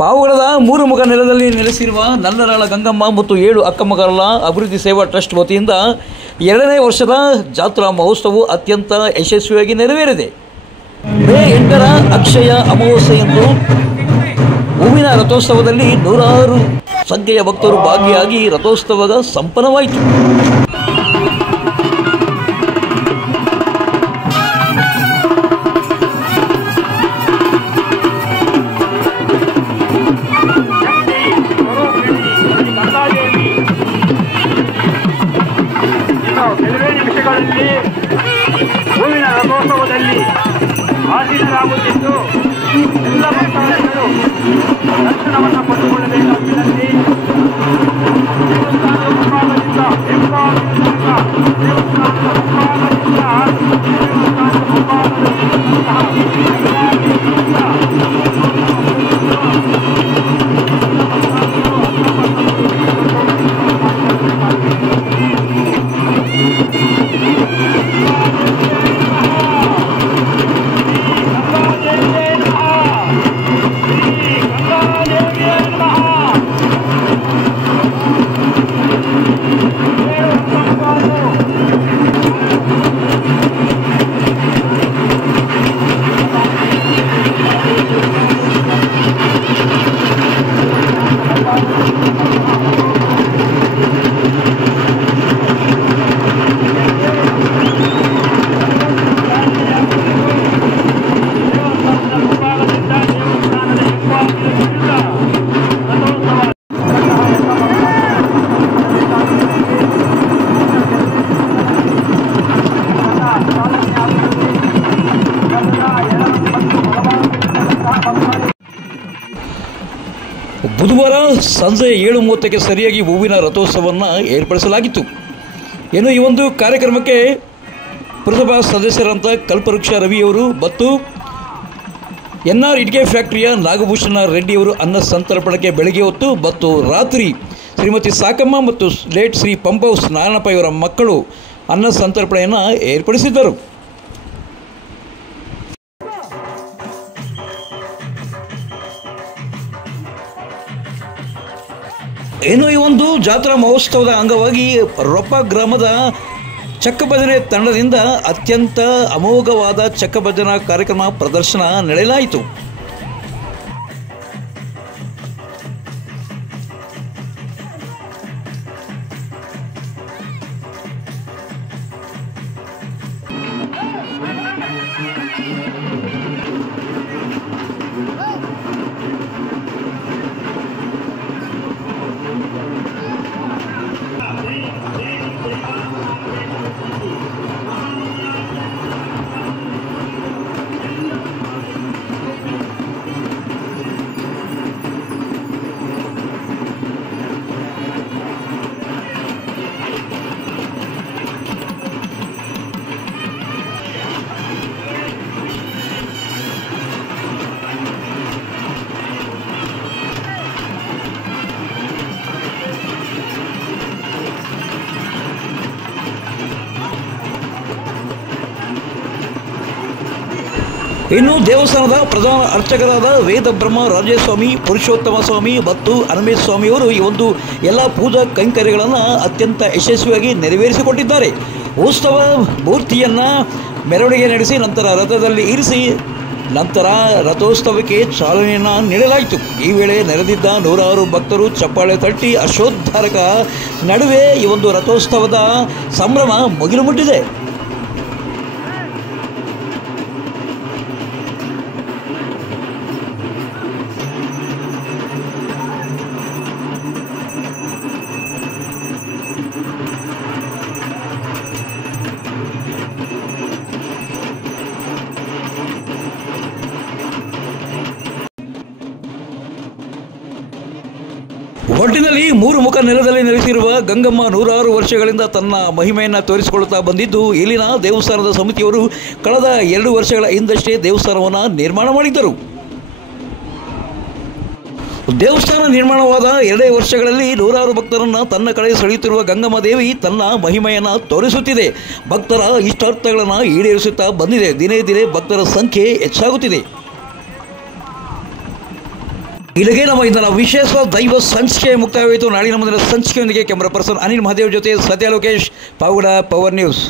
ಪಾವಗಡದ ಮೂರು ಮುಖ ನೆಲದಲ್ಲಿ ನೆಲೆಸಿರುವ ನಲ್ಲರಾಳ ಗಂಗಮ್ಮ ಮತ್ತು 7 ಅಕ್ಕಮಗಳ ಅಭಿವೃದ್ಧಿ ಸೇವಾ ಟ್ರಸ್ಟ್ ವತಿಯಿಂದ 2ನೇ ವರ್ಷದ ಜಾತ್ರಾ ಮಹೋತ್ಸವವು ಅತ್ಯಂತ ಯಶಸ್ವಿಯಾಗಿ ನೆರವೇರಿದೆ. ಮೇ 8ರ ಅಕ್ಷಯ ಅಮಾವಾಸ್ಯೆಯಂದು ಹೂವಿನ ರಥೋತ್ಸವದಲ್ಲಿ 100 ಸಂಖ್ಯೆಯ ಭಕ್ತರು ಭಾಗಿಯಾಗಿ ರಥೋತ್ಸವ ಸಂಪನ್ನವಾಯಿತು. ಕೆಲವೇ ನಿಮಿಷಗಳಲ್ಲಿ ಹೂವಿನ ರಥೋತ್ಸವದಲ್ಲಿ ಆಸೀನರಾಗುತ್ತಿದ್ದು ಎಲ್ಲ ಭಕ್ತಾದಿಗಳು ದರ್ಶನವನ್ನು ಪಡೆದುಕೊಳ್ಳಬೇಕಾಗಿದ್ದಲ್ಲಿ ದೇವಸ್ಥಾನದ ಮುಂಭಾಗದಿಂದ ಬುಧವಾರ ಸಂಜೆ 7:30ಕ್ಕೆ ಸರಿಯಾಗಿ ಹೂವಿನ ರಥೋತ್ಸವವನ್ನು ಏರ್ಪಡಿಸಲಾಗಿತ್ತು. ಇನ್ನು ಈ ಒಂದು ಕಾರ್ಯಕ್ರಮಕ್ಕೆ ಪುರಸಭಾ ಸದಸ್ಯರಂತ ಕಲ್ಪವೃಕ್ಷ ರವಿಯವರು ಮತ್ತು NR ಇಟ್ಕೆ ಫ್ಯಾಕ್ಟರಿಯ ನಾಗಭೂಷಣ ರೆಡ್ಡಿಯವರು ಅನ್ನ ಸಂತರ್ಪಣೆಗೆ ಬೆಳಗ್ಗೆ ಹೊತ್ತು ಮತ್ತು ರಾತ್ರಿ ಶ್ರೀಮತಿ ಸಾಕಮ್ಮ ಮತ್ತು late Shri pump house Narayanappa ಇವರ ಮಕ್ಕಳು ಅನ್ನ ಸಂತರ್ಪಣೆಯನ್ನು ಏರ್ಪಡಿಸಿದ್ದರು. ಇನ್ನು ಈ ಒಂದು ಜಾತ್ರಾ ಮಹೋತ್ಸವದ ಅಂಗವಾಗಿ ರೊಪ್ಪ ಗ್ರಾಮದ ಚಕ್ಕಭಜನೆ ತಂಡದಿಂದ ಅತ್ಯಂತ ಅಮೋಘವಾದ ಚಕ್ಕಭಜನಾ ಕಾರ್ಯಕ್ರಮ ಪ್ರದರ್ಶನ ನಡೆಯಲಾಯಿತು. ಇನ್ನು ದೇವಸ್ಥಾನದ ಪ್ರಧಾನ ಅರ್ಚಕರಾದ ವೇದ ಬ್ರಹ್ಮ ರಾಜೇಸ್ವಾಮಿ, ಪುರುಷೋತ್ತಮ ಸ್ವಾಮಿ ಮತ್ತು ಹನುಮೇಶ್ ಸ್ವಾಮಿಯವರು ಈ ಒಂದು ಎಲ್ಲ ಪೂಜಾ ಕೈಂಕರ್ಯಗಳನ್ನು ಅತ್ಯಂತ ಯಶಸ್ವಿಯಾಗಿ ನೆರವೇರಿಸಿಕೊಟ್ಟಿದ್ದಾರೆ. ಉತ್ಸವ ಮೂರ್ತಿಯನ್ನು ಮೆರವಣಿಗೆ ನಡೆಸಿ ನಂತರ ರಥದಲ್ಲಿ ಇರಿಸಿ ನಂತರ ರಥೋತ್ಸವಕ್ಕೆ ಚಾಲನೆಯನ್ನು ನೀಡಲಾಯಿತು. ಈ ವೇಳೆ ನೆರೆದಿದ್ದ 106 ಭಕ್ತರು ಚಪ್ಪಾಳೆ ತಟ್ಟಿ ಅಶೋದ್ಧಾರಕ ನಡುವೆ ಈ ಒಂದು ರಥೋತ್ಸವದ ಸಂಭ್ರಮ ಮುಗಿಲು ಮುಟ್ಟಿದೆ. ಒಟ್ಟಿನಲ್ಲಿ 3 ಮುಖ ನೆಲದಲ್ಲಿ ನೆಲೆಸಿರುವ ಗಂಗಮ್ಮ 106 ವರ್ಷಗಳಿಂದ ತನ್ನ ಮಹಿಮೆಯನ್ನು ತೋರಿಸಿಕೊಳ್ಳುತ್ತಾ ಬಂದಿದ್ದು, ಇಲ್ಲಿನ ದೇವಸ್ಥಾನದ ಸಮಿತಿಯವರು ಕಳೆದ 2 ವರ್ಷಗಳ ಹಿಂದಷ್ಟೇ ದೇವಸ್ಥಾನವನ್ನು ನಿರ್ಮಾಣ ಮಾಡಿದ್ದರು. ದೇವಸ್ಥಾನ ನಿರ್ಮಾಣವಾದ 2 ವರ್ಷಗಳಲ್ಲಿ 106 ಭಕ್ತರನ್ನು ತನ್ನ ಕಡೆ ಸೆಳೆಯುತ್ತಿರುವ ಗಂಗಮ್ಮ ದೇವಿ ತನ್ನ ಮಹಿಮೆಯನ್ನು ತೋರಿಸುತ್ತಿದೆ. ಭಕ್ತರ ಇಷ್ಟಾರ್ಥಗಳನ್ನು ಈಡೇರಿಸುತ್ತಾ ಬಂದಿದೆ. ದಿನೇ ದಿನೇ ಭಕ್ತರ ಸಂಖ್ಯೆ ಹೆಚ್ಚಾಗುತ್ತಿದೆ. ಇಲ್ಲಿಗೆ ನಮ್ಮ ಇಂದಿನ ವಿಶೇಷ ದೈವ ಸಂಚಿಕೆ ಮುಕ್ತಾಯವಾಯಿತು. ನಾಳಿನ ಮುಂದಿನ ಸಂಚಿಕೆಯೊಂದಿಗೆ ಕ್ಯಾಮರಾ ಪರ್ಸನ್ ಅನಿಲ್ ಮಹಾದೇವ್ ಜೊತೆ ಸತ್ಯ ಲೋಕೇಶ್, ಪಾವಗಡ ಪವರ್ ನ್ಯೂಸ್.